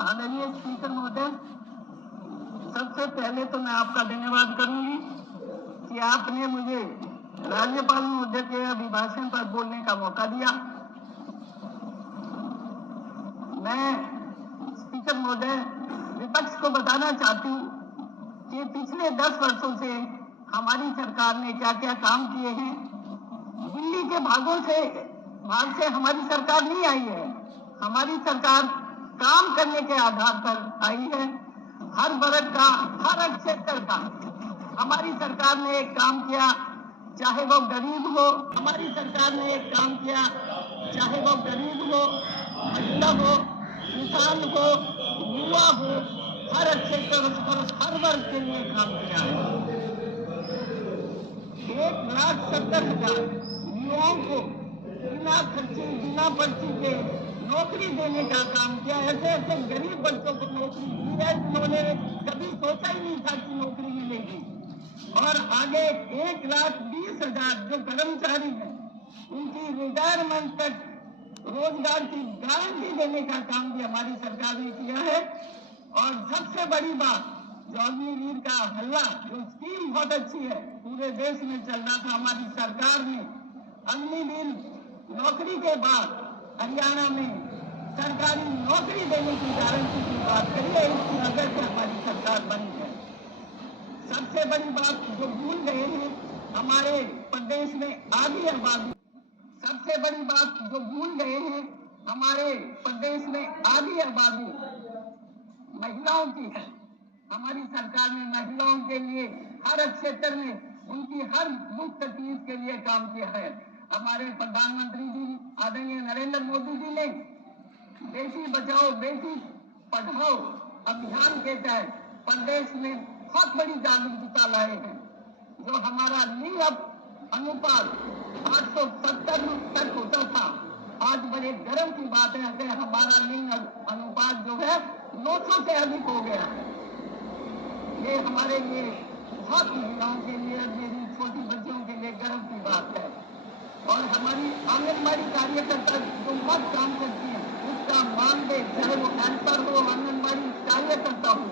आदरणीय स्पीकर महोदय, सबसे पहले तो मैं आपका धन्यवाद करूंगी कि आपने मुझे राज्यपाल महोदय के अभिभाषण पर बोलने का मौका दिया। मैं स्पीकर महोदय विपक्ष को बताना चाहती हूँ कि पिछले 10 वर्षों से हमारी सरकार ने क्या क्या काम किए हैं। दिल्ली के भाग से हमारी सरकार नहीं आई है। हमारी सरकार काम करने के आधार पर आई है। हर वर्ग का, हर क्षेत्र का हमारी सरकार ने एक काम किया, चाहे वो गरीब हो। हमारी सरकार ने एक काम किया, चाहे वो गरीब हो, महिला हो, किसान हो, युवा हो, हर क्षेत्र पर हर वर्ग के लिए काम किया है। 1,70,000 युवाओं को बिना खर्चे, बिना पर्ची के नौकरी देने का काम किया। ऐसे ऐसे गरीब बच्चों को नौकरी दी है जिन्होंने कभी सोचा ही नहीं था कि नौकरी मिलेगी। और आगे 1,20,000 जो कर्मचारी हैं उनकी रिटायरमेंट तक रोजगार की गारंटी देने का काम भी हमारी सरकार ने किया है। और सबसे बड़ी बात, जो अग्निवीर का हल्ला, जो स्कीम बहुत अच्छी है, पूरे देश में चल रहा था, हमारी सरकार ने अग्निवीर नौकरी के बाद हरियाणा में सरकारी नौकरी देने की गारंटी की बात करी है। इसकी वजह से हमारी सरकार बनी है। सबसे बड़ी बात जो भूल गए हैं, हमारे प्रदेश में आधी आबादी, सबसे बड़ी बात जो भूल गए हैं, हमारे प्रदेश में आधी आबादी महिलाओं की है। हमारी सरकार ने महिलाओं के लिए हर क्षेत्र में उनकी हर दुख तकलीफ के लिए काम किया है। हमारे प्रधानमंत्री जी आदरणीय नरेंद्र मोदी जी ने बेटी बचाओ बेटी पढ़ाओ अभियान के तहत प्रदेश में बहुत बड़ी जागरूकता लाए हैं। जो हमारा लिंग अनुपात 870 तक होता था, आज बड़े गर्व की बात है कि हमारा लिंग अनुपात जो है 900 से अधिक हो गया है। ये हमारे लिए, बहुत महिलाओं के लिए, मेरी छोटी बच्चियों के लिए गर्व की बात है। और हमारी आंगनबाड़ी कार्यकर्ता जो बहुत काम करती है, उसका मानदेय, चाहे वो हेल्पर हो, आंगनबाड़ी कार्यकर्ता हो,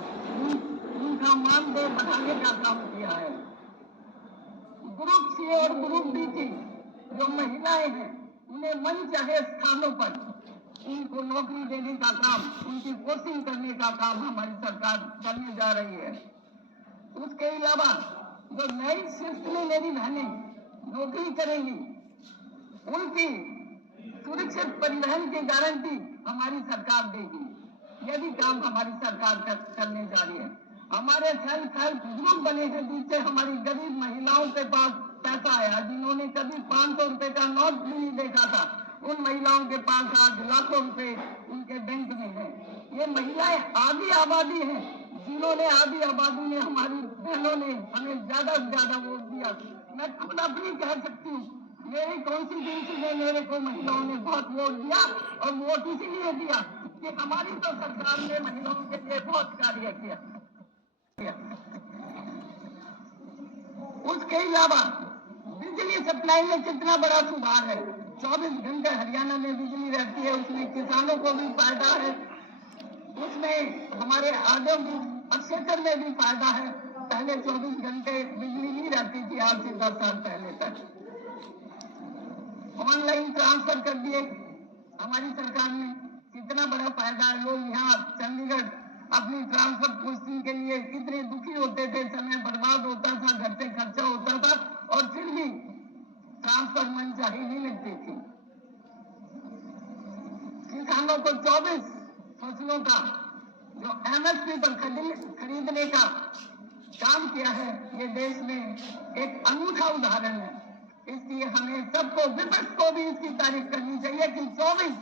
उनका मानदेय बढ़ाने का काम किया है। ग्रुप सी और ग्रुप डी की जो महिलाएं हैं, उन्हें मन चाहे स्थानों पर उनको नौकरी देने का काम, उनकी कोचिंग करने का काम हमारी सरकार करने जा रही है। उसके अलावा जो नई शिफ्ट में मेरी बहनें नौकरी करेंगी, उनकी सुरक्षित परिवहन की गारंटी हमारी सरकार देगी। यह भी काम हमारी सरकार करने जा रही है। हमारे सेल्फ हेल्प ग्रुप बने हैं, जिससे हमारी गरीब महिलाओं के पास पैसा आया, जिन्होंने कभी 500 रुपए का नोट भी नहीं देखा था, उन महिलाओं के पास आज लाखों रुपए उनके बैंक में है। ये महिलाएं आधी आबादी हैं, जिन्होंने आधी आबादी ने, हमारी बहनों ने हमें ज्यादा से ज्यादा वोट दिया। मैं खुद अपनी कह सकती हूँ, मेरी कॉन्स्टिट्यूंसी में मेरे को महिलाओं ने बहुत वोट दिया, और वोट इसीलिए दिया कि हमारी तो सरकार ने महिलाओं के लिए बहुत कार्य किया। उसके अलावा बिजली सप्लाई में कितना बड़ा सुधार है। 24 घंटे हरियाणा में बिजली रहती है, उसमें किसानों को भी फायदा है, उसमें हमारे औद्योगिक क्षेत्र में भी फायदा है। पहले 24 घंटे बिजली नहीं रहती थी, आज से 10 साल पहले तक। ऑनलाइन ट्रांसफर कर दिए हमारी सरकार ने, कितना बड़ा फायदा है। लोग यहाँ चंडीगढ़ अपनी ट्रांसफर पोस्टिंग के लिए कितने दुखी होते थे, समय बर्बाद होता था, घर से खर्चा होता था, और फिर भी ट्रांसफर मनचाही नहीं लगती थी। किसानों को 24 फसलों का जो एमएसपी पर खरीदने का काम किया है, ये देश में एक अनूठा उदाहरण है। इसलिए हमें सबको, विपक्ष को भी इसकी तारीफ करनी चाहिए कि 24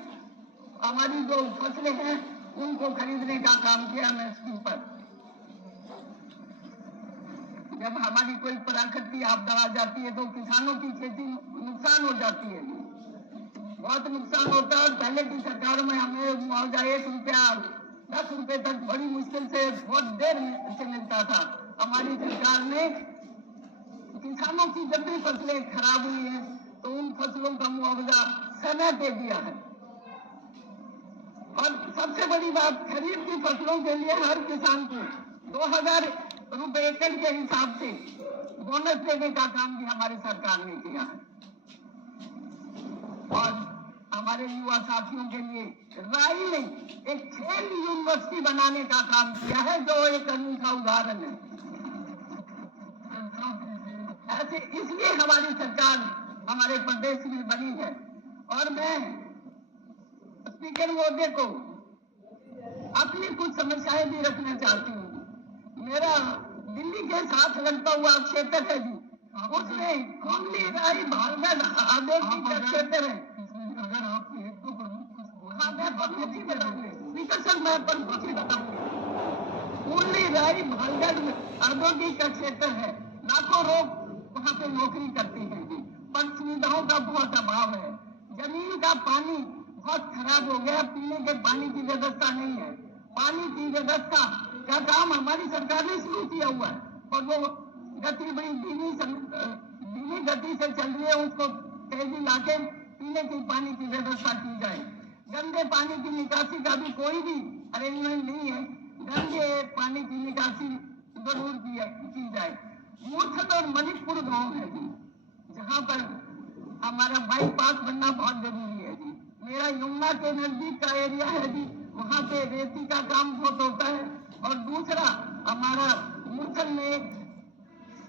हमारी जो फसलें हैं उनको खरीदने का काम किया एमएसपी पर। जब हमारी कोई प्राकृतिक आपदा आ जाती है तो किसानों की खेती नुकसान हो जाती है, बहुत नुकसान होता है। पहले की सरकार में हमें मुआवजा 1 रुपया 10 रुपए तक बड़ी मुश्किल से बहुत देर से मिलता था। हमारी सरकार ने किसानों की जब भी फसलें खराब हुई है तो उन फसलों का मुआवजा समय पे दिया है। और सबसे बड़ी बात, खरीफ की फसलों के लिए हर किसान को 2000 रुपए एकड़ के हिसाब से बोनस देने का काम भी हमारी सरकार ने किया है। और हमारे युवा साथियों के लिए राई में एक खेल यूनिवर्सिटी बनाने का काम किया है, जो एक अनूठा उदाहरण है। ऐसे इसलिए हमारी सरकार हमारे प्रदेश में बनी है। और मैं स्पीकर महोदय को अपनी कुछ समस्याएं भी रखना चाहती हूँ। मेरा दिल्ली के साथ लगता हुआ क्षेत्र है जी, उसमें कुंडली राई भालगढ़ आदि का क्षेत्र है। अगर आप एक दो प्रमुख कुछ बोला, मैं प्रमुख ही बताऊंगी स्पीकर सर, मैं प्रमुख ही बताऊंगी। कुंडली राई भालगढ़ औद्योगिक का क्षेत्र है, लाखों लोग वहाँ पे नौकरी करते हैं जी, पर सुविधाओं का बहुत अभाव है। जमीन का पानी बहुत खराब हो गया, पीने के पानी की व्यवस्था नहीं है। पानी की व्यवस्था का काम हमारी सरकार ने शुरू किया हुआ है, और वो गति बड़ी धीमी गति से चल रही है। उसको तेजी लाके पीने के पानी की व्यवस्था की जाए। गंदे पानी की निकासी का भी कोई भी अरेंजमेंट नहीं है, गंदे पानी की निकासी जरूर की जाए। मूर्छत और मणिपुर गांव है जी, जहाँ पर हमारा बाईपास बनना बहुत जरूरी है जी। मेरा यमुना के नजदीक का एरिया है जी, वहाँ पे रेती का काम बहुत होता है। और दूसरा, हमारा मूर्छत में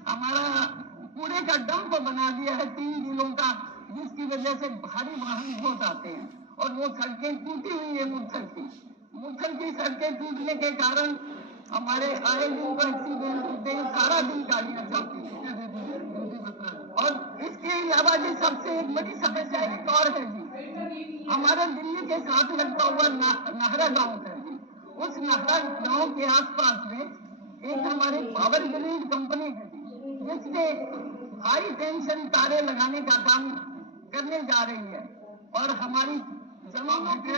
हमारा कूड़े का डंप बना दिया है 3 जिलों का, जिसकी वजह से भारी वाहन बहुत आते हैं। और वो सड़कें टूटी हुई है मूर्छत की सड़कें टूटने के कारण हमारे आए दिन का एक्सीडेंट होते हैं, सारा दिन गाड़ियां चलती हैं। और इसके अलावा जी सबसे एक बड़ी समस्या एक और है जी, हमारे दिल्ली के साथ लगता हुआ नाहरा गांव है जी। उस नाहरा गांव के आसपास में एक हमारी पावर ग्रिड कंपनी है जी, जिसने हाई टेंशन तारे लगाने का काम करने जा रही है। और हमारी जमीनों की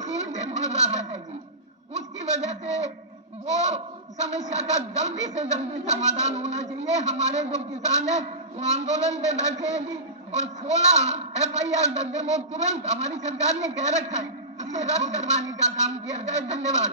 कीमतें बहुत ज्यादा है जी। उसकी वजह से वो समस्या का जल्दी से जल्दी समाधान होना चाहिए। हमारे जो किसान हैं वो आंदोलन पे बैठे हैं जी, और 16 FIR दर्ज, वो तुरंत हमारी सरकार ने कह रखा है उसे रद्द करवाने का काम किया जाए। धन्यवाद।